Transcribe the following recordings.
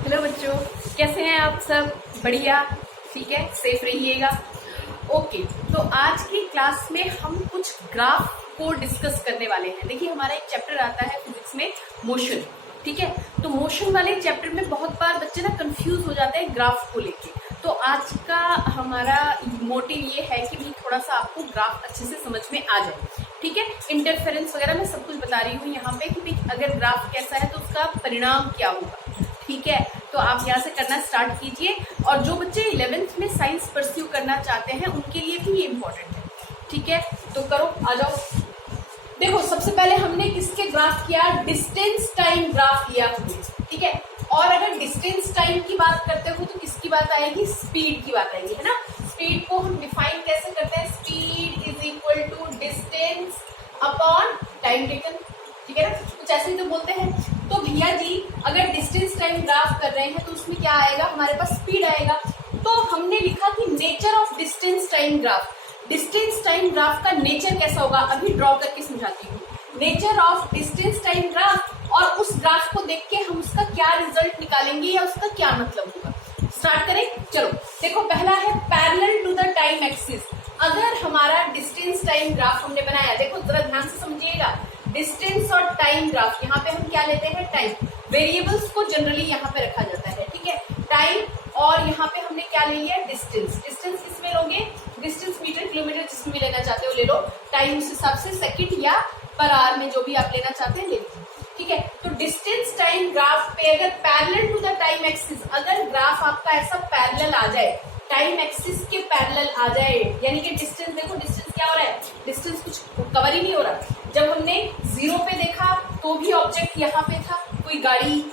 Hello बच्चों, कैसे हैं आप सब? बढ़िया, ठीक है, सेफ रहिएगा। ओके, तो आज की क्लास में हम कुछ ग्राफ को डिस्कस करने वाले हैं। देखिए, हमारा एक चैप्टर आता है फिजिक्स में, मोशन। ठीक है, तो मोशन वाले चैप्टर में बहुत बार बच्चे ना कंफ्यूज हो जाते हैं ग्राफ को लेके। तो आज का हमारा मोटिव ये है कि भाई थोड़ा सा आपको ग्राफ अच्छे से समझ में आ जाए। ठीक है, इंटरफेरेंस वगैरह मैं सब कुछ बता रही हूँ यहाँ पे कि भाई अगर ग्राफ कैसा है तो उसका परिणाम क्या होगा। ठीक है, तो आप यहाँ से करना स्टार्ट कीजिए। और जो बच्चे 11th में साइंस परस्यू करना चाहते हैं उनके लिए भी ये इम्पोर्टेंट है। ठीक है, तो करो, आ जाओ। देखो, सबसे पहले हमने किसके ग्राफ किया? डिस्टेंस टाइम ग्राफ लिया हमने। ठीक है, और अगर डिस्टेंस टाइम की बात करते हो तो किसकी बात आएगी? स्पीड की बात आएगी, है ना। स्पीड को हम डिफाइन कैसे करते हैं? Speed is equal to distance upon time taken. ठीक है ना, कुछ ऐसे ही तो बोलते हैं। तो भैया जी, अगर डिस्टेंस टाइम ग्राफ कर रहे हैं तो उसमें क्या आएगा? हमारे पास स्पीड आएगा। तो हमने लिखा कि nature of distance time graph. Distance time graph का नेचर कैसा होगा, अभी ड्रॉ करके समझाती हूँ। Nature of distance time graph, और उस ग्राफ को देख के हम उसका क्या रिजल्ट निकालेंगे या उसका क्या मतलब होगा। स्टार्ट करें, चलो। देखो, पहला है parallel to the time axis. अगर हमारा डिस्टेंस टाइम ग्राफ हमने बनाया, देखो जरा ध्यान से समझिएगा। डिस्टेंस और टाइम ग्राफ, यहाँ पे हम क्या लेते हैं? टाइम। वेरिएबल्स को जनरली यहाँ पे रखा जाता है। ठीक है, टाइम, और यहाँ पे हमने क्या ले लिया? डिस्टेंस। डिस्टेंस किसमें लोगे? डिस्टेंस मीटर, किलोमीटर, जिसमें भी लेना चाहते हो ले लो। टाइम उस हिसाब से सेकंड या पर आवर में जो भी आप लेना चाहते हैं ले लीजिए। ठीक है, तो डिस्टेंस टाइम ग्राफ पे अगर parallel to the time axis, अगर ग्राफ आपका ऐसा पैरेलल आ जाए, टाइम एक्सिस के पैरेलल आ जाए, यानी कि डिस्टेंस, देखो डिस्टेंस क्या हो रहा है? डिस्टेंस कुछ कवर ही नहीं हो रहा। जब हमने 0 पे देखा तो भी ऑब्जेक्ट यहाँ पे था, कोई गाड़ी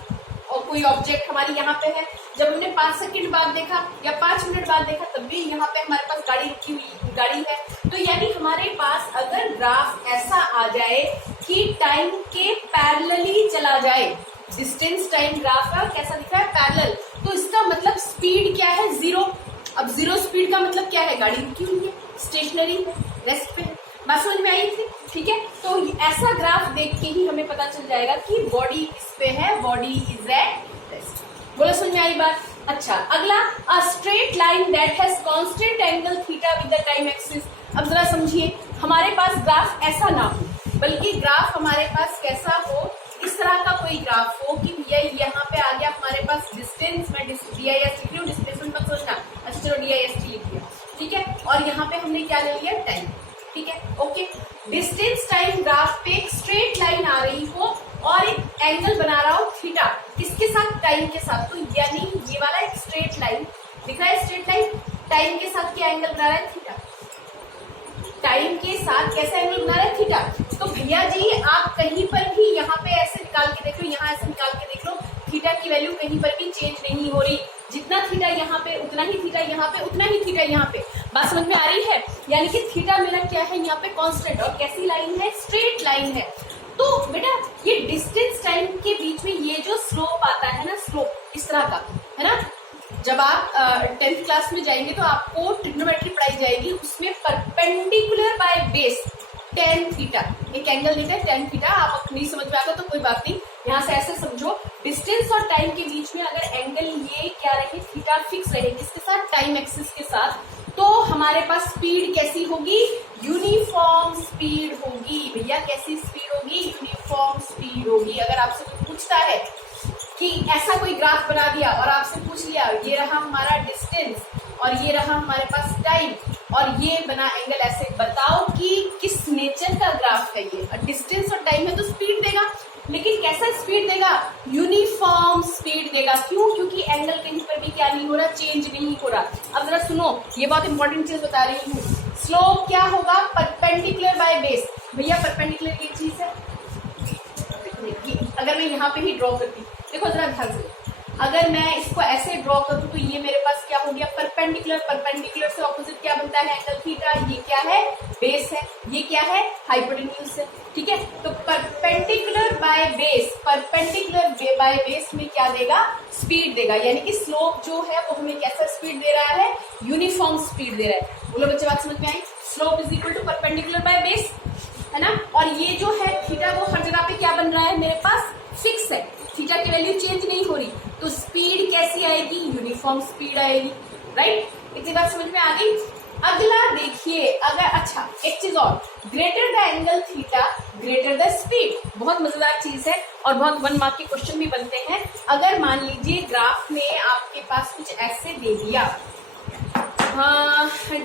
और कोई ऑब्जेक्ट हमारी यहाँ पे है। जब हमने 5 सेकंड बाद देखा या 5 मिनट बाद देखा तब भी यहाँ पे हमारे पास गाड़ी रुकी हुई गाड़ी है। तो यानी हमारे पास अगर ग्राफ ऐसा आ जाए कि टाइम के पैरेलली चला जाए, डिस्टेंस टाइम ग्राफ का कैसा दिख रहा है? पैरेलल, तो इसका मतलब स्पीड क्या है? 0। अब 0 स्पीड का मतलब क्या है? गाड़ी रुकी हुई है, स्टेशनरी है, रेस्ट पे है। बात समझ में आई थी? ठीक है, तो ऐसा ग्राफ देख के ही हमें पता चल जाएगा कि बॉडी किस पे है, बॉडी इज एट रेस्ट। बोलो, समझ में आई बात? अच्छा, अगला, a straight line that has constant angle theta with the time axis. अब जरा समझिए, हमारे पास ग्राफ ऐसा ना हो, बल्कि ग्राफ हमारे पास कैसा हो? इस तरह का कोई ग्राफ हो कि भैया यहाँ पे आ गया हमारे पास डिस्टेंस, मैं DIS लिख रही हूँ, डिस्प्लेसमेंट मत सोचना। अच्छा चलो, DIST लिख दिया। ठीक है, और यहाँ पे हमने क्या ले लिया? टाइम। ठीक है, ओके। डिस्टेंस टाइम ग्राफ पे एक स्ट्रेट लाइन आ रही हो और एक एंगल बना रहा हो थीटा, किसके साथ? टाइम के साथ। तो यानी ये वाला एक स्ट्रेट लाइन दिख रहा है, स्ट्रेट लाइन टाइम के साथ क्या एंगल बना रहा है? थीटा। टाइम के साथ कैसा एंगल बना रहा है? थीटा। तो भैया जी, आप कहीं पर भी यहाँ पे ऐसे निकाल के देख लो, यहाँ ऐसे निकाल के देख लो, थीटा की वैल्यू कहीं पर भी चेंज नहीं हो रही। जितना थीटा यहाँ पे उतना ही थीटा यहाँ पे, उतना ही थीटा यहाँ पे। बात समझ में आ रही है? यानी कि थीटा मेरा क्या है यहाँ पे? कांस्टेंट। और कैसी लाइन है? स्ट्रेट लाइन है। तो बेटा, ये डिस्टेंस टाइम के बीच में ये जो स्लोप आता है ना, स्लोप इस तरह का है ना। जब आप 10th क्लास में जाएंगे तो आपको ट्रिग्नोमेट्री पढ़ाई जाएगी, उसमें perpendicular by base tan theta एक एंगल लेते हैं, tan थीटा। आप नहीं समझ में आता तो कोई बात नहीं, यहाँ से ऐसे समझो, डिस्टेंस और टाइम के बीच में अगर एंगल ये क्या रहे? थीटा फिक्स रहे, किसके साथ? टाइम एक्सिस के साथ। तो हमारे पास स्पीड कैसी होगी? यूनिफॉर्म स्पीड होगी। भैया कैसी स्पीड होगी? यूनिफॉर्म स्पीड होगी। अगर आपसे कोई पूछता है कि ऐसा कोई ग्राफ बना दिया और आपसे पूछ लिया, ये रहा हमारा डिस्टेंस और ये रहा हमारे पास टाइम और ये बना एंगल, ऐसे बताओ कि किस नेचर का ग्राफ है ये? डिस्टेंस और टाइम है तो स्पीड देगा, लेकिन कैसा स्पीड देगा? यूनिफॉर्म स्पीड देगा। क्यों? क्योंकि एंगल कहीं पर भी क्या नहीं हो रहा? चेंज नहीं हो रहा। अब जरा सुनो, ये बहुत इंपॉर्टेंट चीज बता रही हूँ। स्लोप क्या होगा? Perpendicular by base. भैया परपेंडिकुलर ये चीज है, अगर मैं यहाँ पे ही ड्रॉ करती, देखो जरा ध्यान से, अगर मैं इसको ऐसे ड्रॉ करूँ तो ये मेरे पास क्या हो गया? परपेंडिकुलर। परपेंडिकुलर से ऑपोजिट क्या बनता है? Angle theta. ये क्या है? बेस है। ये क्या है? हाइपोटेन्यूज है। ठीक है, तो perpendicular by base, perpendicular by base में क्या देगा? स्पीड देगा। यानी कि स्लोप जो है वो हमें कैसा स्पीड दे रहा है? यूनिफॉर्म स्पीड दे रहा है। बोलो बच्चे, बात समझ में आई? Slope is equal to perpendicular by base, है ना। और ये जो है थीटा वो हर जगह पे क्या बन रहा है? मेरे पास फिक्स है, थीटा की वैल्यू चेंज नहीं हो रही। होगी तो स्पीड कैसी आएगी, यूनिफॉर्म स्पीड आएगी, राइट। इतनी बात समझ में आ गई। अगला देखिए, अगर अच्छा एक चीज और, greater the angle theta greater the speed, बहुत मजेदार चीज है और बहुत 1 मार्क के क्वेश्चन भी बनते हैं। अगर मान लीजिए ग्राफ में आपके पास कुछ ऐसे दे दिया,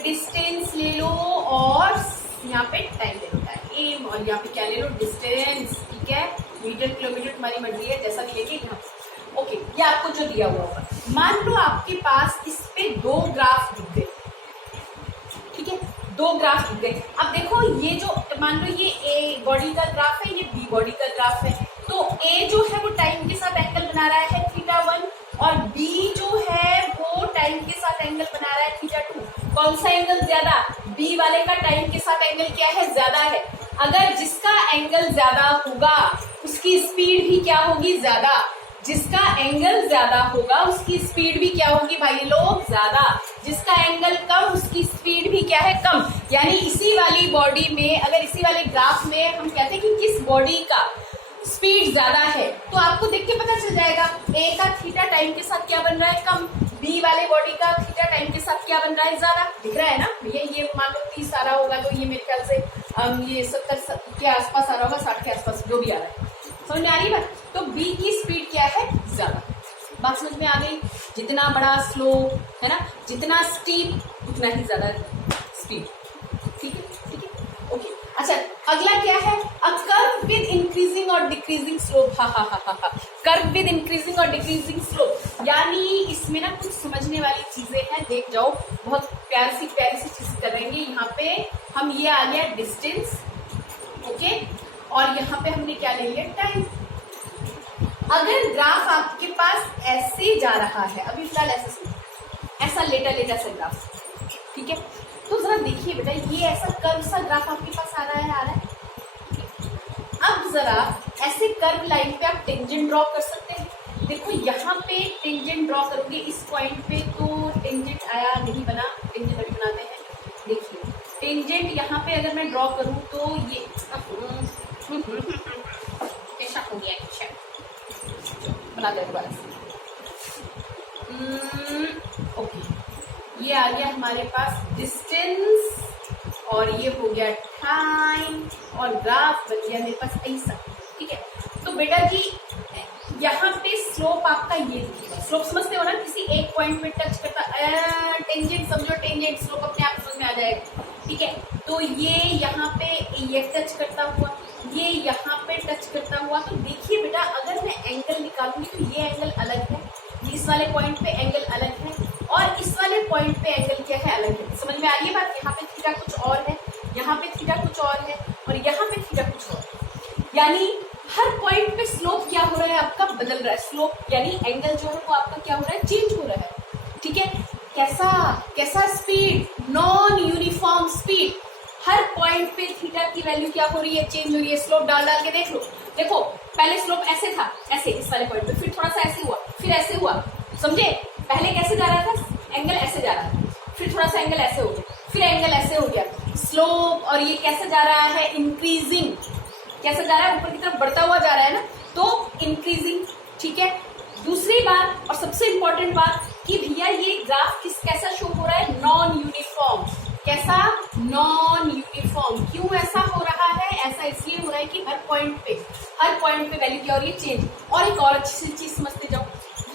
डिस्टेंस ले लो और यहाँ पे टाइम ले लो, टाइम, और यहाँ पे क्या ले लो, डिस्टेंस, ठीक है, मीटर किलोमीटर तुम्हारी मर्जी है, जैसा भी लेके यहाँ ओके, ये आपको जो दिया हुआ होगा। मान लो आपके पास इस पे 2 ग्राफ दिख गए, ठीक है, 2 ग्राफ दिख गए। अब देखो ये जो मान लो ये ए बॉडी का ग्राफ है, ये बी बॉडी का ग्राफ है, तो ए जो है वो टाइम के साथ एंगल बना रहा है θ1 और बी जो है वो टाइम के साथ एंगल बना रहा है θ2। कौन सा एंगल ज्यादा, बी वाले का टाइम के साथ एंगल क्या है, ज्यादा है। अगर जिसका एंगल ज्यादा होगा उसकी स्पीड भी क्या होगी, ज्यादा। जिसका एंगल ज्यादा होगा उसकी स्पीड भी क्या होगी भाई लोग, ज्यादा। जिसका एंगल कम उसकी स्पीड भी क्या है, कम। यानी इसी वाली बॉडी में, अगर इसी वाले ग्राफ में हम कहते हैं कि किस बॉडी का स्पीड ज्यादा है, तो आपको देख के पता चल जाएगा ए का थीटा टाइम के साथ क्या बन रहा है, कम। बी वाले बॉडी का थीटा टाइम के साथ क्या बन रहा है, ज्यादा। दिख रहा है ना, ये मान लो 30 आ रहा होगा तो ये मेरे ख्याल से ये 70 के आसपास आ रहा होगा, 60 के आसपास, जो भी आ रहा है। समझ में आ रही बात। तो बी की स्पीड क्या है, ज्यादा। बात समझ में आ गई। जितना बड़ा स्लोप है ना, जितना स्टीप उतना ही ज्यादा स्पीड, ठीक है, ठीक है, ओके। अच्छा अगला क्या है, अ कर्व विद इंक्रीजिंग और डिक्रीजिंग स्लोप। हा कर्व विद इंक्रीजिंग और डिक्रीजिंग स्लोप, यानी इसमें ना कुछ समझने वाली चीजें हैं, देख जाओ, बहुत प्यारी सी चीज करेंगे। यहाँ पे हम ये आ गया डिस्टेंस, ओके, और यहाँ पे हमने क्या ले लिया, टाइम। अगर ग्राफ आपके पास ऐसे जा रहा है, अभी फिलहाल ऐसा लेटा सा ग्राफ, ठीक है, तो जरा देखिए बेटा, ये ऐसा कर्व सा ग्राफ आपके पास आ रहा है। अब जरा ऐसे कर्व लाइन पे आप टेंजेंट ड्रॉ कर सकते हैं। देखो यहाँ पे टेंजेंट ड्रॉ करोगे इस पॉइंट पे, तो टेंजेंट आया नहीं बना, टेंजेंट अभी बनाते हैं। देखिए टेंजेंट यहाँ पे अगर मैं ड्रॉ करूँ तो ये ऐसा हो गया, अच्छा बना दे दोबारा। ओके, ये आ गया हमारे पास डिस्टेंस और ये हो गया टाइम और ग्राफ बन गया मेरे पास ऐसा, ठीक है। तो बेटा जी यहाँ पे स्लोप आपका ये दिखेगा, स्लोप समझते हो ना, किसी एक पॉइंट पे टच करता, टेंजेंट समझो, टेंजेंट स्लोप अपने आप समझ में आ जाएगा, ठीक है। तो ये यहाँ पे ये टच करता हुआ, ये यहाँ पे टच करता हुआ, तो देखिए बेटा अगर मैं एंगल निकालूंगी तो ये एंगल अलग है, इस वाले पॉइंट पे एंगल अलग है और इस वाले पॉइंट पे एंगल क्या है, अलग है। समझ में आ रही है बात। यहाँ पे थीटा कुछ और है, यहाँ पे थीटा कुछ और है और यहाँ पे थीटा कुछ और है। यानी हर पॉइंट पे स्लोप क्या हो रहा है आपका, बदल रहा है। स्लोप यानी एंगल जो है वो आपका क्या हो रहा है, चेंज हो रहा है, ठीक है। कैसा स्पीड, नॉन यूनिफॉर्म स्पीड। हर पॉइंट पे थीटा की वैल्यू क्या हो रही है, चेंज हो रही है। स्लोप डाल के देख लो, देखो पहले स्लोप ऐसे था, ऐसे इस वाले पॉइंट पे, फिर थोड़ा सा ऐसे हुआ, फिर ऐसे हुआ, समझे। पहले कैसे जा रहा था, एंगल ऐसे जा रहा था, फिर थोड़ा सा एंगल ऐसे हो गया, फिर एंगल ऐसे हो गया। स्लोप और ये कैसे जा रहा है, इंक्रीजिंग, कैसे जा रहा है, ऊपर की तरफ बढ़ता हुआ जा रहा है ना, तो इंक्रीजिंग, ठीक है। दूसरी बात और सबसे इंपॉर्टेंट बात कि भैया ये ग्राफ कैसा शो हो रहा है, नॉन यूनिफॉर्म। कैसा, नॉन यूनिफॉर्म। क्यों ऐसा हो रहा है, ऐसा इसलिए हो रहा है कि हर पॉइंट पे वैल्यू क्या हो रही है, चेंज। और एक और अच्छी सी चीज समझते जाओ,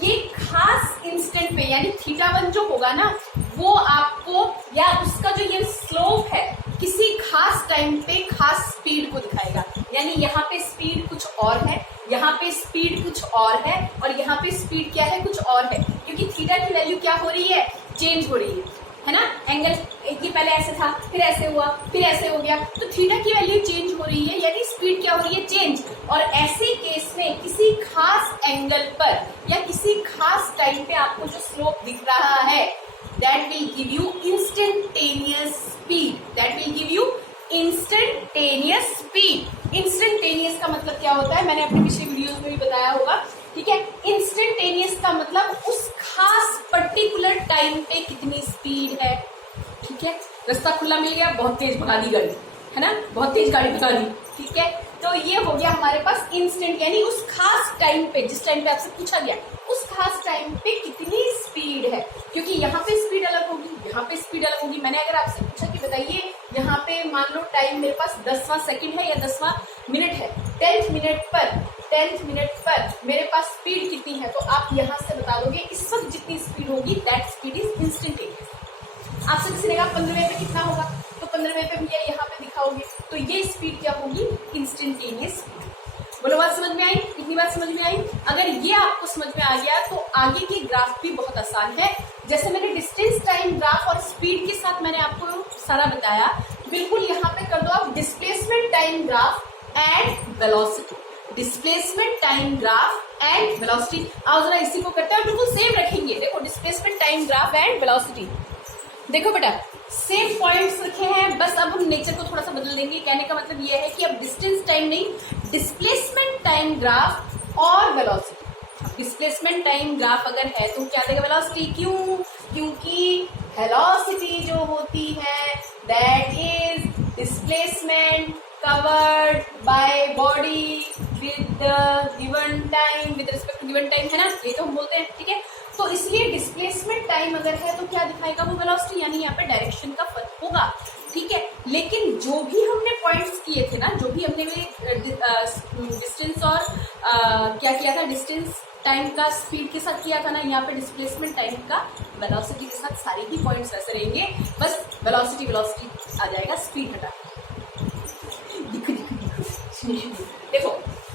ये खास इंस्टेंट पे यानी θ1 जो होगा ना, वो आपको या उसका जो ये स्लोप है किसी खास टाइम पे खास स्पीड को दिखाएगा। यानी यहाँ पे स्पीड कुछ और है, यहाँ पे स्पीड कुछ और है और यहाँ पे स्पीड क्या है, कुछ और है, क्योंकि थीटा की वैल्यू क्या हो रही है, चेंज हो रही है ना। एंगल ये पहले ऐसे था, फिर ऐसे हुआ, फिर ऐसे हो गया, तो थीटा की वैल्यू चेंज हो रही है, यानी स्पीड क्या हो रही है, चेंज। और ऐसे केस में किसी खास एंगल पर या किसी खास टाइम पे आपको जो स्लोप दिख रहा है, that will give you instantaneous speed, that will give you instantaneous speed। instantaneous का मतलब क्या होता है, मैंने अपने पिछले वीडियोस में भी बताया होगा, ठीक है। इंस्टेंटेनियस का मतलब उस खास पर्टिकुलर टाइम पे कितनी स्पीड है, ठीक है। रास्ता खुला मिल गया, बहुत तेज भगा दी गाड़ी, है ना, बहुत तेज गाड़ी भगा दी, ठीक है। तो ये हो गया हमारे पास इंस्टेंट, यानी उस खास टाइम पे, जिस टाइम पे आपसे पूछा गया उस खास टाइम पे कितनी स्पीड है, क्योंकि यहाँ पे स्पीड अलग होगी, यहाँ पे स्पीड अलग होगी। मैंने अगर आपसे पूछा कि बताइए यहाँ पे मान लो टाइम मेरे पास 10वां सेकंड है या 10वां मिनट है, 10th मिनट पर मेरे पास स्पीड कितनी है, तो आप यहाँ से बता दोगे इस वक्त जितनी स्पीड होगी दैट स्पीड इज इंस्टेंटेनियस। आपसे किसी ने कहा 15वें पे कितना होगा, तो 15वें पे भैया यहाँ पे दिखाओगे, तो ये स्पीड क्या होगी, इंस्टेंटेनियस। बोलो बात समझ में आई, कितनी बात समझ में आई? अगर ये आपको समझ में आ गया तो आगे की ग्राफ भी बहुत आसान है। जैसे मैंने डिस्टेंस टाइम ग्राफ और स्पीड के साथ मैंने आपको सारा बताया, बिल्कुल यहाँ पे कर दो आप displacement time graph and velocity, displacement time graph and velocity. आओ जरा इसी को करते हैं, बिल्कुल सेम रखेंगे। देखो displacement time graph and velocity, देखो बेटा सेम पॉइंट्स रखे हैं, बस अब हम नेचर को थोड़ा सा बदल देंगे। कहने का मतलब ये है कि अब डिस्टेंस टाइम नहीं, डिस्प्लेसमेंट टाइम ग्राफ और वेलोसिटी। डिस्प्लेसमेंट टाइम ग्राफ अगर है तो क्या देगा वेलोसिटी, क्यों? क्योंकि वेलोसिटी जो होती है that is displacement covered by body with given time, with respect to given time, है ना, ये तो हम बोलते हैं, ठीक है। तो इसलिए डिस्प्लेसमेंट टाइम अगर है तो क्या दिखाएगा वो वेलोसिटी, यानी यहाँ पे डायरेक्शन का फर्क होगा, ठीक है। लेकिन जो भी हमने पॉइंट्स किए थे ना, जो भी हमने डिस्टेंस और क्या किया था, डिस्टेंस टाइम का स्पीड के साथ किया था ना, यहाँ पे डिस्प्लेसमेंट टाइम का वेलोसिटी के साथ सारे ही पॉइंट्स ऐसे रहेंगे, बस वेलोसिटी आ जाएगा, स्पीड हटा। देखो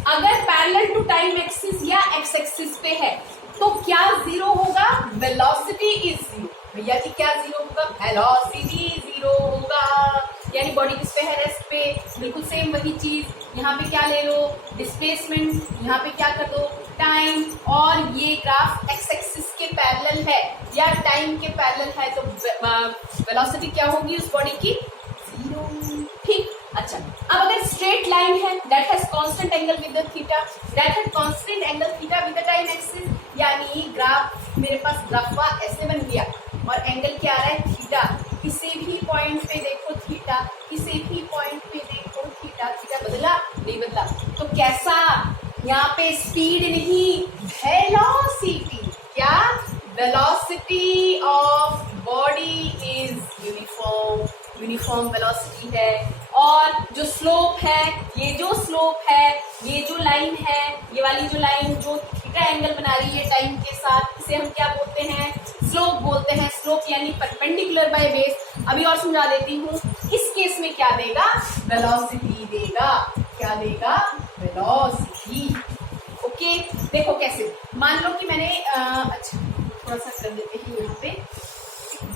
अगर पैरेलल टू टाइम एक्सिस या एक्स एक्सिस पे है तो क्या जीरो होगा, वेलोसिटी इज जीरो। भैया जी क्या जीरो होगा, वेलोसिटी जीरो होगा, यानी बॉडी किस पे है, रेस्ट पे। बिल्कुल सेम वही चीज, यहाँ पे क्या ले लो, डिस्प्लेसमेंट, यहाँ पे क्या कर दो, टाइम, और ये ग्राफ एक्स एक्सिस के पैरेलल है या टाइम के पैरेलल है, तो वेलोसिटी क्या होगी उस बॉडी की, जीरो, ठीक। अच्छा, अब अगर स्ट्रेट लाइन है that has constant angle with the theta, that has constant angle theta with the time axis, यानी ग्राफ मेरे पास ग्राफा ऐसे बन गया और एंगल क्या आ रहा है, थीटा। किसी भी पॉइंट पे देखो थीटा, किसी भी पॉइंट पे देखो थीटा, थीटा बदला नहीं बदला, तो कैसा, यहाँ पे स्पीड नहीं वेलोसिटी, क्या, velocity of body is uniform velocity है। और जो स्लोप है, ये जो स्लोप है, ये जो लाइन है, ये वाली जो लाइन जो थीटा एंगल बना रही है टाइम के साथ, इसे हम क्या बोलते हैं, स्लोप बोलते हैं। स्लोप यानी परपेंडिकुलर बाय बेस। अभी और समझा देती हूँ, इस केस में क्या देगा, वेलोसिटी देगा, क्या देगा, वेलोसिटी। ओके, देखो कैसे, मान लो कि मैंने अच्छा थोड़ा सा कर देते हैं यहाँ पे,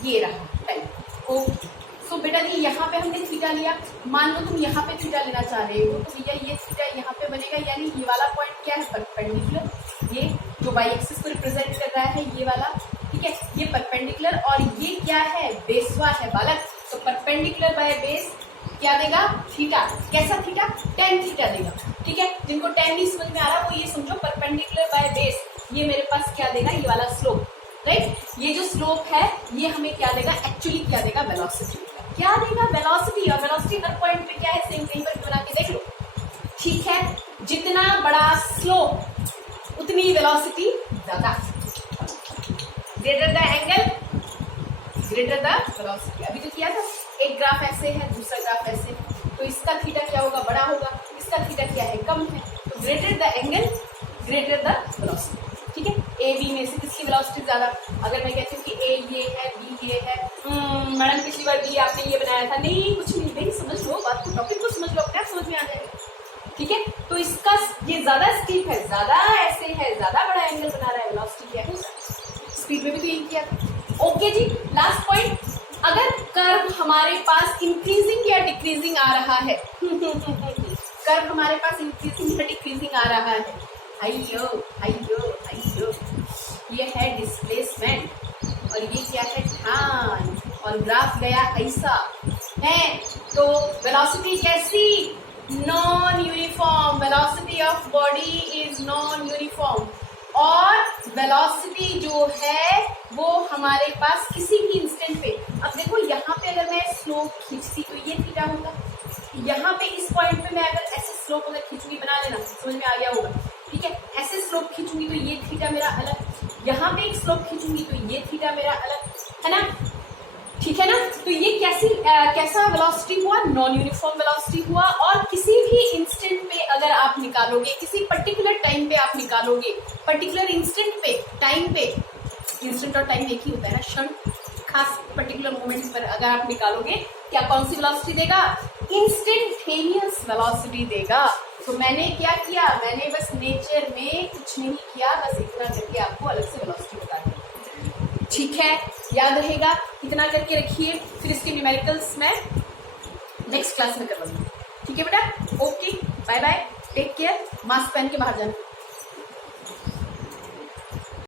ये रहा टाइम, ओके। तो बेटा जी यहाँ पे हमने थीटा लिया, मान लो तुम यहाँ पे थीटा लेना चाह रहे हो, तो भैया ये थीटा यहाँ पे बनेगा, यानी ये वाला पॉइंट क्या है, परपेंडिकुलर, ये जो वाई एक्सिस को रिप्रेजेंट कर रहा है ये वाला, ठीक है, ये परपेंडिकुलर, और ये क्या है, बेसवा है बालक, तो परपेंडिकुलर बाय बेस क्या देगा, थीटा। कैसा थीटा, टेन थीटा देगा, ठीक है। जिनको टेन नहीं समझ में आ रहा वो ये समझो, परपेंडिकुलर बाय बेस, ये मेरे पास क्या देगा, ये वाला स्लोप, राइट। ये जो स्लोप है ये हमें क्या देगा, एक्चुअली क्या देगा, वेलोसिटी, क्या देगा, वेलोसिटी। और वेलोसिटी हर पॉइंट पे क्या है, सेम, कहीं पर बना के देख लो, ठीक है। जितना बड़ा स्लोप उतनी वेलोसिटी ज्यादा, greater the angle greater the velocity. अभी जो किया था, एक ग्राफ ऐसे है, दूसरा ग्राफ ऐसे है, तो इसका थीटा क्या होगा, बड़ा होगा, इसका थीटा क्या है, कम है, तो greater the angle greater the velocity, ठीक है। ए बी में से किसकी वेलोसिटी ज्यादा, अगर मैं कहती हूँ कि ए ये है, बी ये है, मैडम पिछली बार बी आपने ये बनाया था, नहीं कुछ नहीं, नहीं समझ लो बात को, टॉपिक को समझ लो, अपने आप समझ में आ जाएगा, ठीक है। तो इसका ये ज्यादा स्टीप है, ज्यादा ऐसे है, ज्यादा बड़ा एंगल बना रहा है, वेलोसिटी क्या है, स्पीड में भी तो यही किया था। ओके जी, लास्ट पॉइंट, अगर कर्व हमारे पास इंक्रीजिंग या डिक्रीजिंग आ रहा है कर्व हमारे पास इंक्रीजिंग या डिक्रीजिंग आ रहा है, आइयो आइयो आइयो, ये है डिस्प्लेसमेंट और ये क्या है, ध्यान, और ग्राफ गया ऐसा है, तो वेलोसिटी कैसी, non uniform, velocity of body is non uniform, और वेलोसिटी जो है वो हमारे पास किसी भी इंस्टेंट पे, अब देखो यहाँ पे अगर मैं स्लोप खींचती तो ये थीटा होगा, यहाँ पे इस पॉइंट पे मैं अगर ऐसे स्लोप अगर खींचूंगी, बना लेना, समझ में आ गया होगा, ठीक है, ऐसे स्लोप खींचूंगी तो ये थीटा मेरा अलग, यहाँ पे एक स्लोप खींचूंगी तो ये थीटा मेरा अलग है ना, ठीक है ना। तो ये कैसा वेलोसिटी हुआ, नॉन यूनिफॉर्म वेलोसिटी हुआ। और किसी भी इंस्टेंट पे अगर आप निकालोगे, किसी पर्टिकुलर टाइम पे आप निकालोगे, पर्टिकुलर इंस्टेंट पे, टाइम पे, इंस्टेंट और टाइम एक ही होता है ना, क्षण, खास पर्टिकुलर मोमेंट पर अगर आप निकालोगे, क्या कौन सी वेलोसिटी देगा, इंस्टेंटेनियस वेलोसिटी देगा। तो मैंने क्या किया, मैंने बस नेचर में कुछ नहीं किया, बस इतना करके आपको अलग से वेलोसिटी बता दी, ठीक है, याद रहेगा, इतना करके रखिए। फिर इसके न्यूमेरिकल्स मैं नेक्स्ट क्लास में करवाऊंगी, ठीक है बेटा। Okay, bye bye, take care, mask पहन के बाहर जाना।